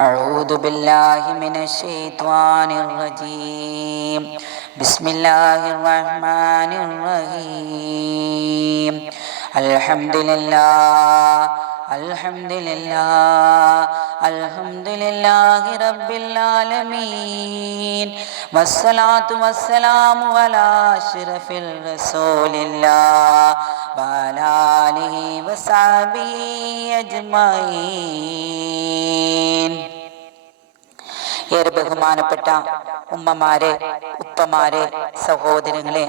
أعوذ بالله من الشيطان الرجيم. بسم الله الرحمن الرحيم. الحمد لله الحمد لله الحمد لله رب العالمين. والصلاة والسلام على أشرف الرسول الله وعلى آله وصحبه أجمعين. ഏറെ ബഹുമാനപ്പെട്ട ഉമ്മമാരെ ഉപ്പമാരെ സഹോദരങ്ങളെ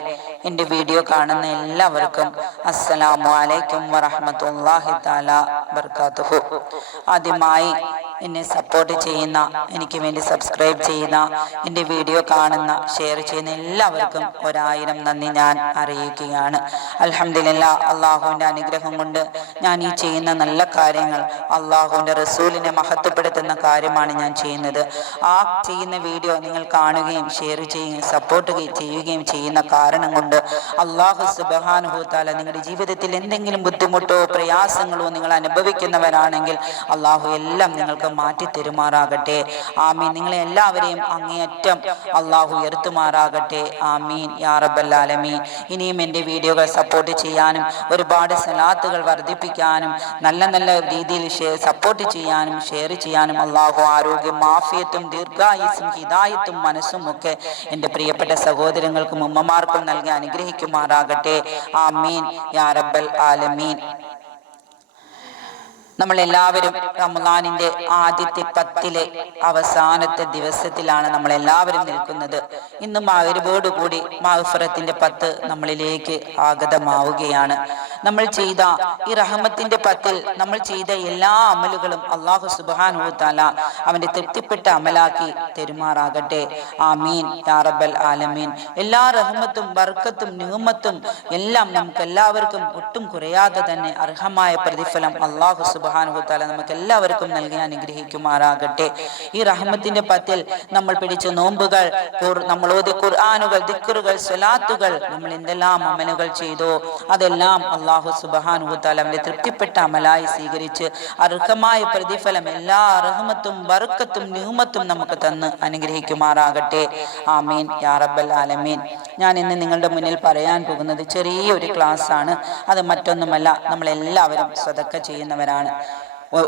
എന്റെ വീഡിയോ കാണുന്ന എല്ലാവർക്കും അസ്സലാമു അലൈക്കും വറഹമത്തല്ലാഹി താല ബർക്കാത്തുഹു. ആദ്യമായി എന്നെ സപ്പോർട്ട് ചെയ്യുന്ന എനിക്ക് വേണ്ടി സബ്സ്ക്രൈബ് ചെയ്യുന്ന എന്റെ വീഡിയോ കാണുന്ന ഷെയർ ചെയ്യുന്ന എല്ലാവർക്കും ഒരായിരം നന്ദി ഞാൻ അറിയിക്കുകയാണ്. അലഹമില്ല അള്ളാഹുവിന്റെ അനുഗ്രഹം കൊണ്ട് ഞാൻ ഈ ചെയ്യുന്ന നല്ല കാര്യങ്ങൾ അള്ളാഹുവിന്റെ റസൂലിനെ മഹത്വപ്പെടുത്തുന്ന കാര്യമാണ് ഞാൻ ചെയ്യുന്നത്. ആ ചെയ്യുന്ന വീഡിയോ നിങ്ങൾ കാണുകയും ഷെയർ ചെയ്യുകയും സപ്പോർട്ട് ചെയ്യുകയും ചെയ്യുന്ന കാരണം കൊണ്ട് അള്ളാഹു സുബാനുഭൂത്താല നിങ്ങളുടെ ജീവിതത്തിൽ എന്തെങ്കിലും ബുദ്ധിമുട്ടോ പ്രയാസങ്ങളോ നിങ്ങൾ അനുഭവിക്കുന്നവരാണെങ്കിൽ അള്ളാഹു എല്ലാം നിങ്ങൾക്ക് മാറ്റി തെരുമാറാകട്ടെ. ആമീൻ. നിങ്ങളെ എല്ലാവരെയും അങ്ങേയറ്റം അള്ളാഹു ഉയർത്തുമാറാകട്ടെ. ആമീൻ. യാ റബ്ബല്ലാലമീൻ ഇനിയും എന്റെ വീഡിയോകൾ സപ്പോർട്ട് ചെയ്യാനും ഒരുപാട് സലാത്തുകൾ വർദ്ധിപ്പിക്കാനും നല്ല നല്ല രീതിയിൽ സപ്പോർട്ട് ചെയ്യാനും ഷെയർ ചെയ്യാനും അള്ളാഹു ആരോഗ്യം മാഫിയത്തും ദീർഘായുസും ഹിതായത്തും മനസ്സും ഒക്കെ എന്റെ പ്രിയപ്പെട്ട സഹോദരങ്ങൾക്കും ഉമ്മമാർക്കും നൽകി അനുഗ്രഹിക്കുമാറാകട്ടെ. ആമീൻ. യാ റബ്ബൽ ആലമീൻ. നമ്മൾ എല്ലാവരും റമദാനിന്റെ ആദ്യത്തെ പത്തിലെ അവസാനത്തെ ദിവസത്തിലാണ് നമ്മൾ എല്ലാവരും നിൽക്കുന്നത്. ഇന്ന് മകരുവോടുകൂടി മഹഫറത്തിന്റെ പത്ത് നമ്മളിലേക്ക് ആഗതമാവുകയാണ്. നമ്മൾ ചെയ്ത ഈ റഹമത്തിന്റെ പത്തിൽ നമ്മൾ ചെയ്ത എല്ലാ അമലുകളും അള്ളാഹു സുബാനുത്താല അവന്റെ തൃപ്തിപ്പെട്ട അമലാക്കി തെരുമാറാകട്ടെ. ആമീൻ. യാറബൽ ആലമീൻ. എല്ലാ റഹമത്തും ബർക്കത്തും ന്യൂമത്തും എല്ലാം നമുക്ക് എല്ലാവർക്കും ഒട്ടും കുറയാതെ തന്നെ അർഹമായ പ്രതിഫലം അള്ളാഹു സുബാനുത്താല നമുക്ക് എല്ലാവർക്കും നൽകി അനുഗ്രഹിക്കുമാറാകട്ടെ. ഈ റഹ്മത്തിന്റെ പത്തിൽ നമ്മൾ പിടിച്ച നോമ്പുകൾ നമ്മൾ ഓതി ഖുർആാനുകൾ ദിക്കറുകൾ സ്വലാത്തുകൾ നമ്മൾ എന്തെല്ലാം അമലുകൾ ചെയ്തോ അതെല്ലാം അള്ളാഹു സുബാനുഹുത്താല അവന്റെ തൃപ്തിപ്പെട്ട അമലായി സ്വീകരിച്ച് അർഹമായ പ്രതിഫലം എല്ലാ അർഹമത്തും വർക്കത്തും ന്യൂമത്തും നമുക്ക് തന്ന് അനുഗ്രഹിക്കുമാറാകട്ടെ. ആമീൻ. യാ റബ്ബൽ ആലമീൻ. ഞാൻ ഇന്ന് നിങ്ങളുടെ മുന്നിൽ പറയാൻ പോകുന്നത് ചെറിയൊരു ക്ലാസ് ആണ് അത് മറ്റൊന്നുമല്ല. നമ്മളെല്ലാവരും സ്വതക്ക ചെയ്യുന്നവരാണ്.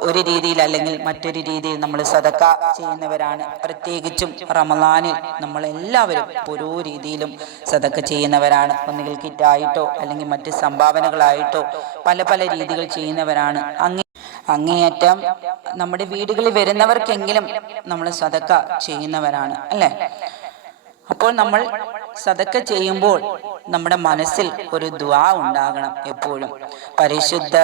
ഒരു രീതിയിൽ അല്ലെങ്കിൽ മറ്റൊരു രീതിയിൽ നമ്മൾ സദക്ക ചെയ്യുന്നവരാണ്. പ്രത്യേകിച്ചും റമലാനിൽ നമ്മൾ എല്ലാവരും ഓരോ രീതിയിലും സദക്ക ചെയ്യുന്നവരാണ്. ഒന്നുകിൽ കിറ്റായിട്ടോ അല്ലെങ്കിൽ മറ്റ് സംഭാവനകളായിട്ടോ പല പല രീതികൾ ചെയ്യുന്നവരാണ്. അങ്ങേ അങ്ങേയറ്റം നമ്മുടെ വീടുകളിൽ വരുന്നവർക്കെങ്കിലും നമ്മൾ സദക്ക ചെയ്യുന്നവരാണ്. അല്ലേ? അപ്പോൾ നമ്മൾ സതക്ക ചെയ്യുമ്പോൾ നമ്മുടെ മനസ്സിൽ ഒരു ദ്വാ ഉണ്ടാകണം എപ്പോഴും. പരിശുദ്ധ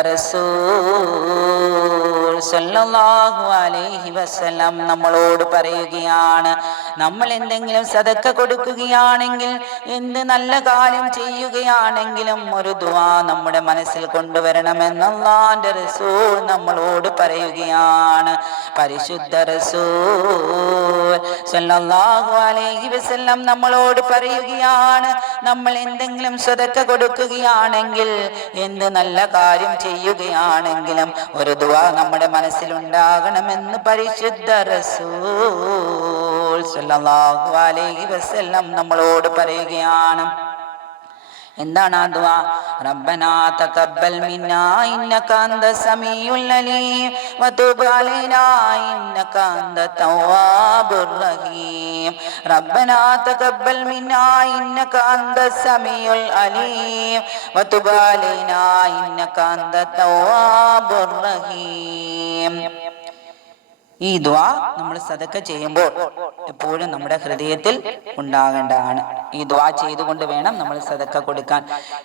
അലൈഹി വസല്ലം നമ്മളോട് പറയുകയാണ് നമ്മൾ എന്തെങ്കിലും സദക്ക കൊടുക്കുകയാണെങ്കിൽ എന്ത് നല്ല കാര്യം ചെയ്യുകയാണെങ്കിലും ഒരു ദുവാ നമ്മുടെ മനസ്സിൽ കൊണ്ടുവരണമെന്ന് അള്ളാന്റെ റസൂൽ നമ്മളോട് പറയുകയാണ്. പരിശുദ്ധ റസൂൽ സല്ലല്ലാഹു അലൈഹി വസല്ലം നമ്മളോട് പറയുകയാണ് നമ്മൾ എന്തെങ്കിലും സ്വതക്ക കൊടുക്കുകയാണെങ്കിൽ എന്ത് നല്ല കാര്യം ചെയ്യുകയാണെങ്കിലും ഒരു ദുവാ നമ്മുടെ മനസ്സിലുണ്ടാകണമെന്ന് പരിശുദ്ധ റസൂൽ സല്ലല്ലാഹു അലൈഹി വസല്ലം നമ്മളോട് പറയുകയാണ്. എന്താണ് ആ ദുആ റബ്ബനാ തഖബ്ബൽ മിന്നാ ഇന്നക അന്ത സമീഉൽ അലീം. വതുബ് അലൈനാ ഇന്നക അന്ത തവ്വാബുർ റഹീം. റബ്ബനാ തഖബ്ബൽ മിന്നാ ഇന്നക അന്ത സമീഉൽ അലീം. വതുബ് അലൈനാ ഇന്നക അന്ത തവ്വാബുർ റഹീം. ഈ ദ്വാ നമ്മൾ സതക്ക ചെയ്യുമ്പോൾ എപ്പോഴും നമ്മുടെ ഹൃദയത്തിൽ ഉണ്ടാകേണ്ടതാണ്. ഈ ദ്വാ ചെയ്തുകൊണ്ട് വേണം നമ്മൾ സതക്ക കൊടുക്കാൻ.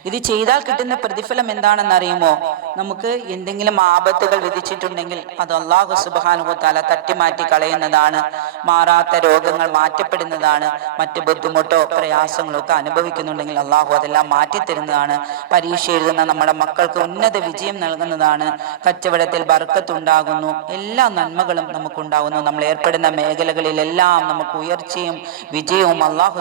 ഇത് ചെയ്താൽ കിട്ടുന്ന പ്രതിഫലം എന്താണെന്ന് അറിയുമോ നമുക്ക് എന്തെങ്കിലും ആപത്തുകൾ വിധിച്ചിട്ടുണ്ടെങ്കിൽ അത് അള്ളാഹു സുബാനുഹു തല തട്ടിമാറ്റി കളയുന്നതാണ്. മാറാത്ത രോഗങ്ങൾ മാറ്റപ്പെടുന്നതാണ്. മറ്റ് ബുദ്ധിമുട്ടോ പ്രയാസങ്ങളോ ഒക്കെ അനുഭവിക്കുന്നുണ്ടെങ്കിൽ അള്ളാഹു അതെല്ലാം മാറ്റിത്തരുന്നതാണ്. പരീക്ഷ എഴുതുന്ന നമ്മുടെ മക്കൾക്ക് ഉന്നത വിജയം നൽകുന്നതാണ്. കച്ചവടത്തിൽ ബർക്കത്തുണ്ടാകുന്നു എല്ലാ നന്മകളും നമുക്കുണ്ടാകുന്നു നമ്മൾ ഏർപ്പെടുന്ന മേഖലകളിലെല്ലാം നമുക്ക് ഉയർച്ചയും വിജയവും അള്ളാഹു